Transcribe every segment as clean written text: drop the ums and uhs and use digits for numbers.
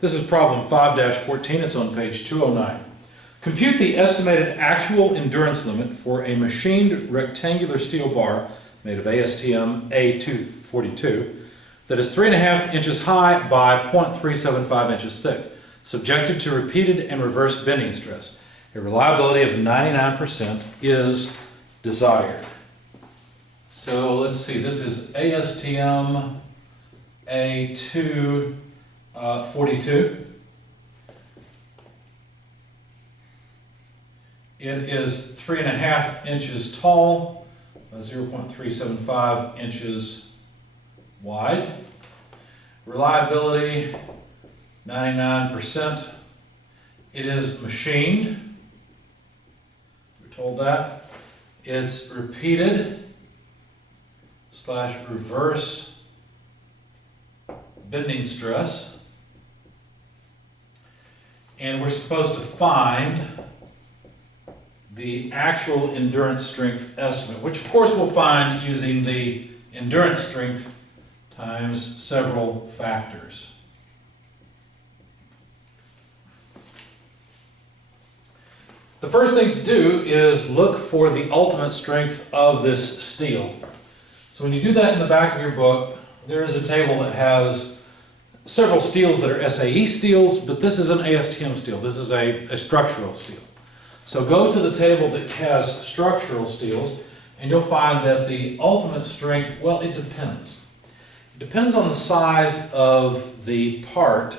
This is problem 5-14. It's on page 209. Compute the estimated actual endurance limit for a machined rectangular steel bar made of ASTM A242 that is 3.5 inches high by 0.375 inches thick, subjected to repeated and reverse bending stress. A reliability of 99% is desired. So let's see, this is ASTM A242. It is 3.5 inches tall, 0.375 inches wide. Reliability, 99%. It is machined. We're told that. It's repeated / reverse bending stress. And we're supposed to find the actual endurance strength estimate, which of course we'll find using the endurance strength times several factors. The first thing to do is look for the ultimate strength of this steel. So when you do that in the back of your book, there is a table that has several steels that are SAE steels, but this is an ASTM steel. This is a structural steel. So go to the table that has structural steels, and you'll find that the ultimate strength, well, it depends. It depends on the size of the part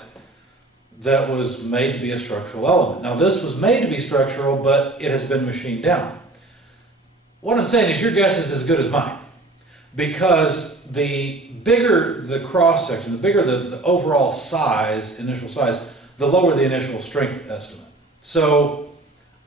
that was made to be a structural element. Now, this was made to be structural, but it has been machined down. What I'm saying is your guess is as good as mine, because the bigger the cross-section, the bigger the overall size, initial size, the lower the initial strength estimate. So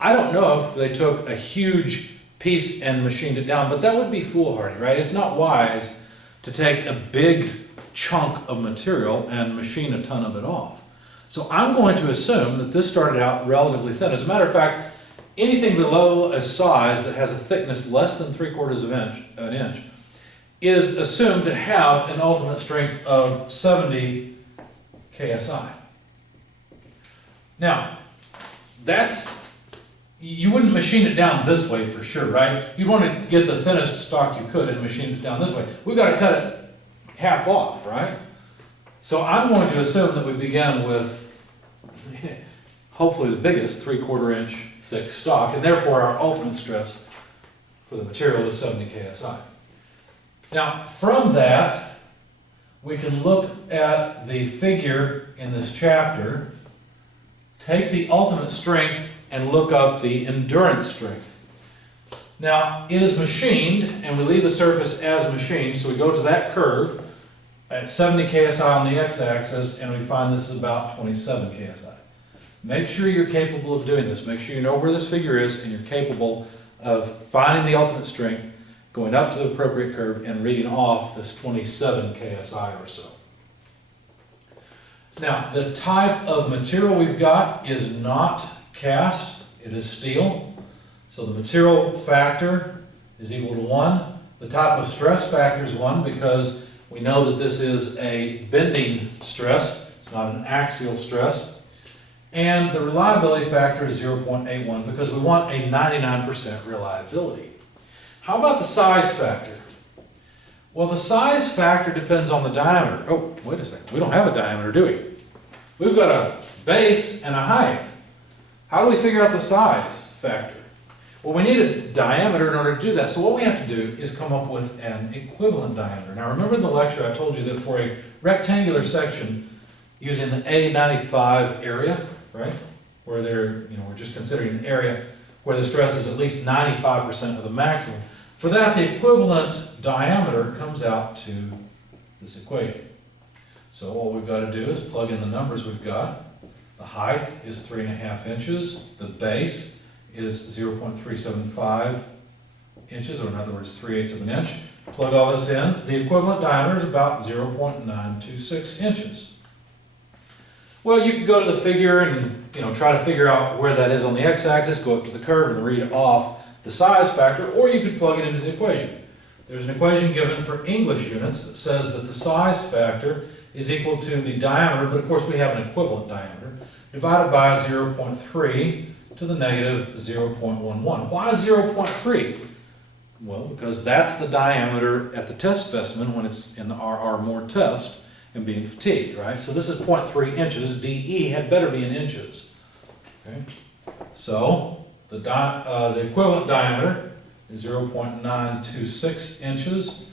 I don't know if they took a huge piece and machined it down, but that would be foolhardy, right? It's not wise to take a big chunk of material and machine a ton of it off. So I'm going to assume that this started out relatively thin. As a matter of fact, anything below a size that has a thickness less than 3/4 of an inch is assumed to have an ultimate strength of 70 KSI. Now, you wouldn't machine it down this way for sure, right? You'd want to get the thinnest stock you could and machine it down this way. We've got to cut it half off, right? So I'm going to assume that we began with hopefully the biggest 3/4 inch thick stock, and therefore our ultimate stress for the material is 70 KSI. Now, from that, we can look at the figure in this chapter, take the ultimate strength, and look up the endurance strength. Now, it is machined, and we leave the surface as machined, so we go to that curve at 70 KSI on the x-axis, and we find this is about 27 KSI. Make sure you're capable of doing this. Make sure you know where this figure is, and you're capable of finding the ultimate strength, going up to the appropriate curve, and reading off this 27 KSI or so. Now, the type of material we've got is not cast, it is steel. So the material factor is equal to 1. The type of stress factor is 1 because we know that this is a bending stress, it's not an axial stress. And the reliability factor is 0.81 because we want a 99% reliability. How about the size factor? Well, the size factor depends on the diameter. Oh, wait a second, we don't have a diameter, do we? We've got a base and a height. How do we figure out the size factor? Well, we need a diameter in order to do that. So what we have to do is come up with an equivalent diameter. Now remember in the lecture I told you that for a rectangular section using the A95 area, right? Where we're just considering an area where the stress is at least 95% of the maximum. For that, the equivalent diameter comes out to this equation. So all we've got to do is plug in the numbers we've got. The height is 3.5 inches. The base is 0.375 inches, or in other words, 3/8 of an inch. Plug all this in. The equivalent diameter is about 0.926 inches. Well, you could go to the figure and try to figure out where that is on the x-axis, go up to the curve and read off the size factor, or you could plug it into the equation. There's an equation given for English units that says that the size factor is equal to the diameter, but of course we have an equivalent diameter, divided by 0.3 to the negative 0.11. Why 0.3? Well, because that's the diameter at the test specimen when it's in the RR more test and being fatigued, right? So this is 0.3 inches. DE had better be in inches. Okay? So the equivalent diameter is 0.926 inches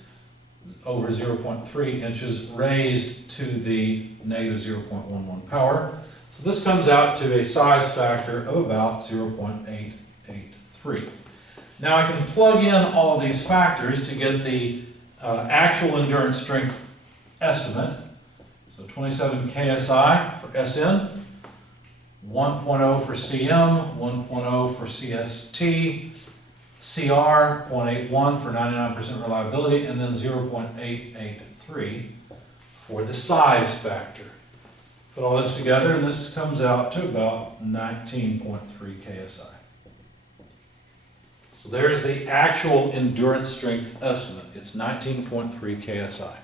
over 0.3 inches raised to the negative 0.11 power. So this comes out to a size factor of about 0.883. Now I can plug in all of these factors to get the actual endurance strength estimate. So 27 KSI for SN, 1.0 for CM, 1.0 for CST, CR 0.81 for 99% reliability, and then 0.883 for the size factor. Put all this together and this comes out to about 19.3 KSI. So there's the actual endurance strength estimate. It's 19.3 KSI.